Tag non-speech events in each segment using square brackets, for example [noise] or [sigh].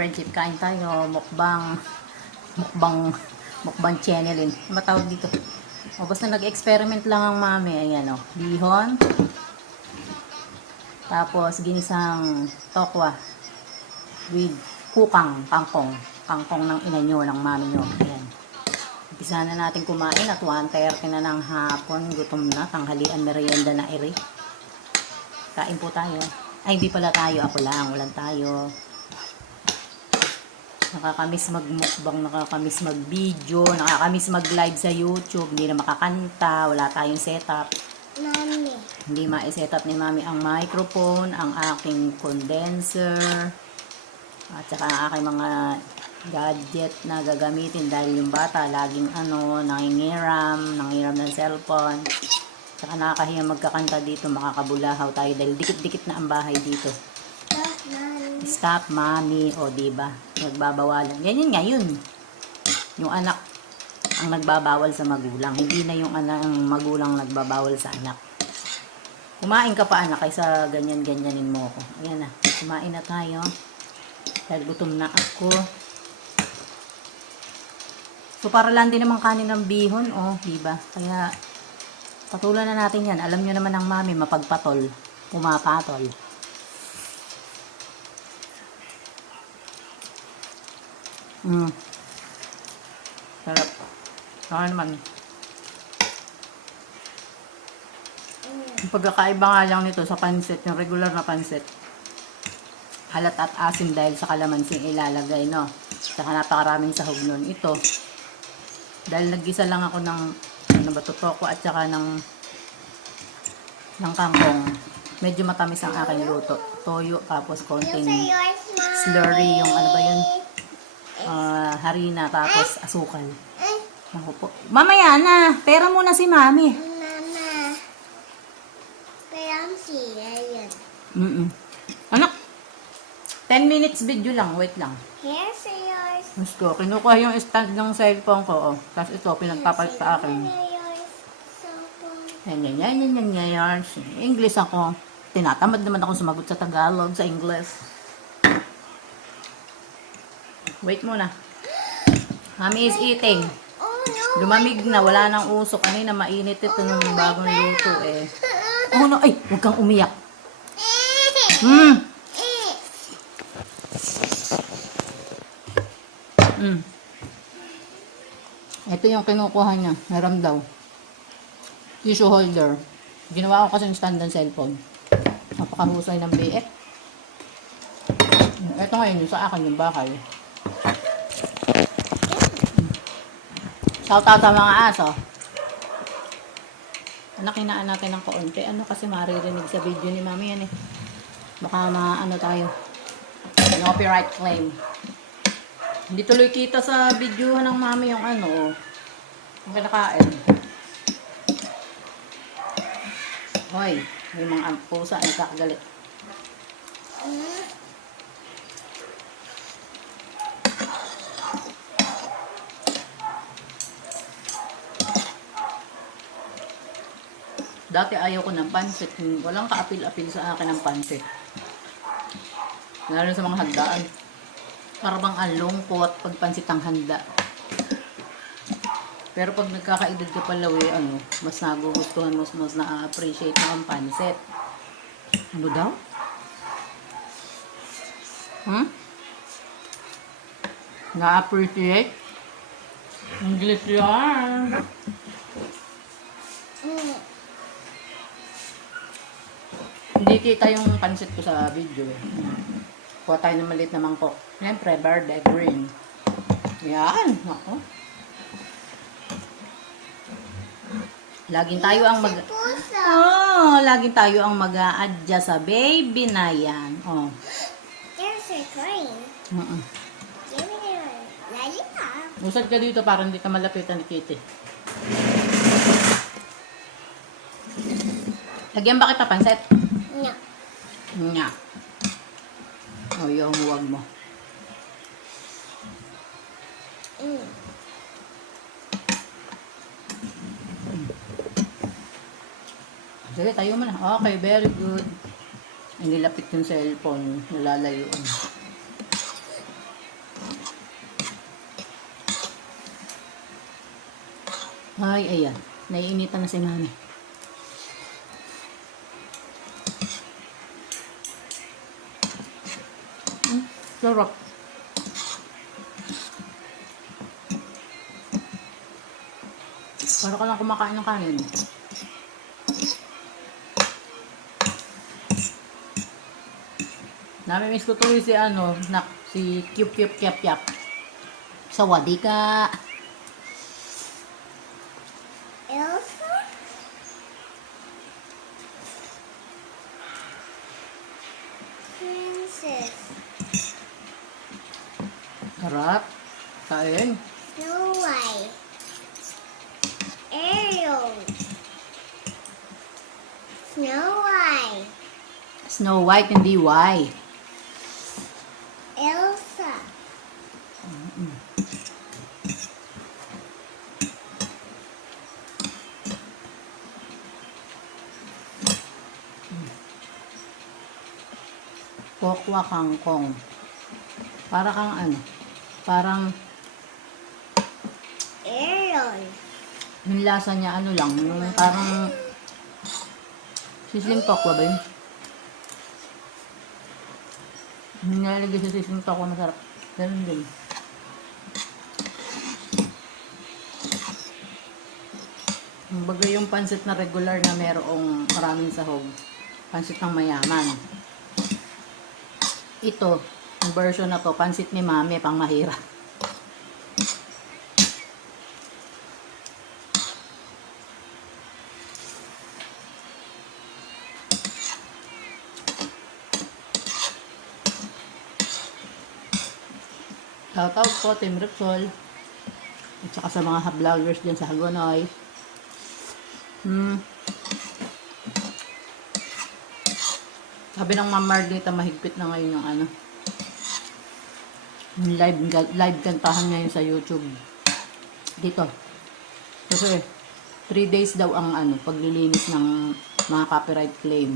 friendship, kain tayo, mukbang, mukbang, mukbang channelin. Ano ba tawag dito? O, basta nag-experiment lang ang mami. Ayan o, bihon. Tapos, ginisang tokwa with kukang, kangkong. Kangkong ng ina nyo, ng mami nyo. Ayan. Umpisa na natin kumain at 1.30 na ng hapon. Gutom na, tanghalian, merienda na ere. Kain po tayo. Ay, hindi pala tayo. Ako lang. Walang tayo. Nakakamiss magmukbang, nakakamiss mag-video, nakakamiss mag-live sa YouTube, hindi na makakanta, wala tayong setup. Mami. Hindi ma-setup ni Mami ang microphone, ang aking condenser, at saka ang aking mga gadget na gagamitin dahil yung bata laging ano, nangingiram, nangingiram ng cellphone. Saka nakakahiya magkakanta dito, makakabulahaw tayo dahil dikit-dikit na ang bahay dito. Stop, mommy. O, di ba? Nagbabawalan. Ganyan nga yun. Yung anak ang nagbabawal sa magulang. Hindi na yung anak ang magulang nagbabawal sa anak. Kumain ka pa anak kaysa ganyan-ganyanin mo ako. Ayan na. Kumain na tayo. Dahil gutom na ako. So, para lang din naman kanin ng bihon. O, di ba? Kaya, patulan na natin yan. Alam nyo naman ang mami, mapagpatol. Pumapatol. Mm. Sarap. Saka naman. Ang pagkakaiba nga lang nito sa pansit, yung regular na pansit, halat at asim dahil sa kalamansi ilalagay, no? Saka napakaraming sahog nun. Ito, dahil naggisa lang ako ng, ano ba, totoko at saka ng, ng kangkong, medyo matamis ang aking luto. Toyo, tapos konting slurry, yung ano ba yun? Ah, harina, tapos asukal. Naku po. Mamaya na, pera muna si mami. Mama. Parang siya yun. Mm Anak, 10 minutes video lang, wait lang. Here's yours. Gusto, kinukuha yung stand ng cellphone ko, oh. Tapos ito, pinagpapalit sa akin. Here's yours. So, Yan, yan, yan, yan, yan, yan, yan. English ako. Tinatamad naman ako sumagot sa Tagalog, sa English. Wait muna. Mami is eating. Lumamig na, wala nang usok. Kanina mainit ito nung bagong luto eh. Oh no, ay, huwag kang umiyak. Hmm. Hmm. Ito yung kinukuha niya. Meron daw. Tissue holder. Ginawa ko kasi yung stand ng cellphone. Napakahusay ng BF. Ito ngayon sa akin yung bakal. Shout out sa mga aso. Anak, hinaan natin ng kaunti. Ano kasi maririnig sa video ni mami yan eh. Baka maano tayo. Copyright claim. Hindi tuloy kita sa video ng mami yung ano. Yung kinakain. Hoy, may mga pusa nagkakagalit. Dati ayaw ko ng pansit. Walang kaapil-apil sa akin ng pansit. Lalo sa mga handaan. Parang ang lungkot pag pansit ang handa. Pero pag nagkakaedad ka pala, we, ano, mas nagugustuhan mo, mas na-appreciate mo ang pansit. Ano daw? Hmm? Na-appreciate? English yan. Hindi kita yung pansit ko sa video. eh. Kuha tayo ng maliit na mangkok. Siyempre, verde, green. Yan. Ako. Laging tayo ang mag... Oh, laging tayo ang mag adjust sa baby na yan. Oh. There's a coin. Mm-mm. Give me a lollipop. Usad ka dito para hindi ka malapitan ni Kitty. Lagyan ba kita pansit? Nya. Nya. O, yung huwag mo. Mm. Sige, tayo mo na. Okay, very good. Ang nilapit yung cellphone, nalalayo. Ay, ayan. Naiinitan na si mami. Sarap. Para ka lang kumakain ng kanin. Namimiss ko tuloy si ano, nak, si Kyup Kyup Kyap Kyap. Sawadi ka. Elsa? Princess. Sarap. Kain. Snow White. Ariel. Snow White. Snow White, hindi Y. Elsa. Kokwa kangkong. Para kang ano, parang Ariel. yung lasa niya ano lang, yung parang sisling tokwa ba yun? Yung nilalagay sa sisling tokwa masarap. Ganun din. Kumbaga yung pansit na regular na merong maraming sahog. Pansit ng mayaman. Ito, yung version na to, pansit ni mami, pang mahirap. Shoutout po, Team Repsol. At saka sa mga vloggers dyan sa Hagonoy. Hmm. Sabi ng Ma'am Marlita, mahigpit na ngayon yung ano. Live, live kantahan ngayon sa YouTube. Dito. Kasi, 3 days daw ang ano, paglilinis ng mga copyright claim.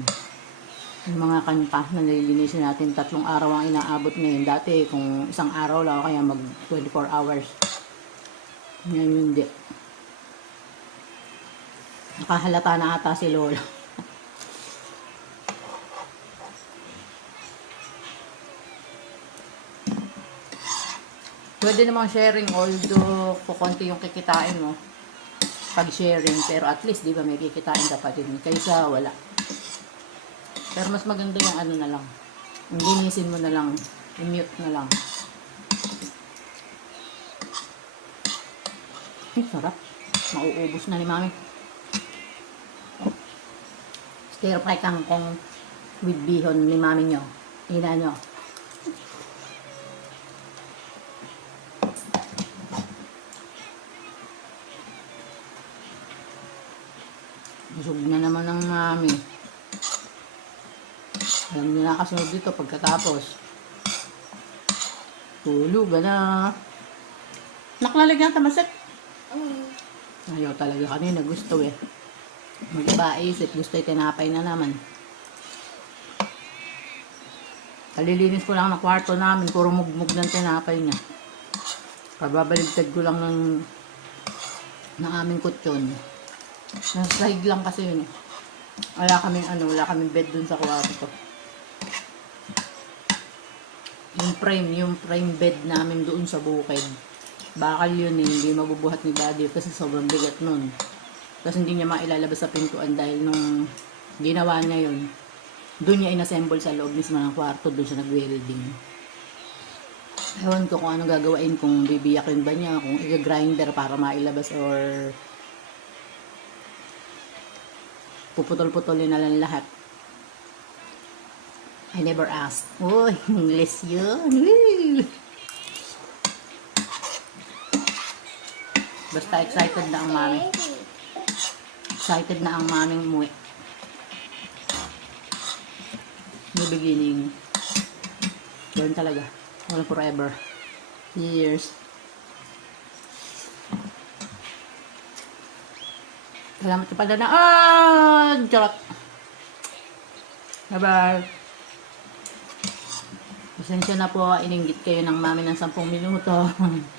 Yung mga kanta na nililinisin natin, tatlong araw ang inaabot ngayon. Dati, kung isang araw lang, kaya mag 24 hours. Ngayon hindi. Nakahalata na ata si Lola. Pwede namang sharing, although kukunti yung kikitain mo pag sharing, pero at least, di ba, may kikitain ka pa din. Kaysa wala. Pero mas maganda yung ano na lang. Linisin mo na lang. I-mute na lang. Ay, sarap. Mauubos na ni mami. Stir fry kangkong with bihon ni mami nyo. Ina nyo. Busog na naman ng mami. Alam niyo na kasunod dito pagkatapos. Tulog na. Naklalig na tamasak. Mm. Ayaw talaga kanina gusto eh. Mag-iba isip, gusto ay tinapay na naman. Kalilinis ko lang ng kwarto namin, puro mugmug ng tinapay niya. Pababaligtad ko lang ng ng aming kutsyon. Nasa sahig lang kasi yun eh. Wala kaming ano, wala kaming bed dun sa kwarto. Yung frame, yung frame bed namin doon sa bukid. Bakal yun eh, hindi mabubuhat ni daddy kasi sobrang bigat nun. Kasi hindi niya mailalabas sa pintuan dahil nung ginawa niya yun, doon niya inassemble sa loob mismo ng kwarto, doon siya nag-welding. Ewan ko kung anong gagawain, kung bibiyakin ba niya, kung i-grinder para mailabas or puputol-putulin na lang lahat. I never asked. Uy, [laughs] English yun. Woo! Basta excited na ang mami. Excited na ang maming umuwi. New beginning. Doon talaga. Wala forever. Years. Salamat sa. Ah! Charot. Bye-bye. Pasensya na po. Ininggit kayo ng mami ng 10 minuto. [laughs]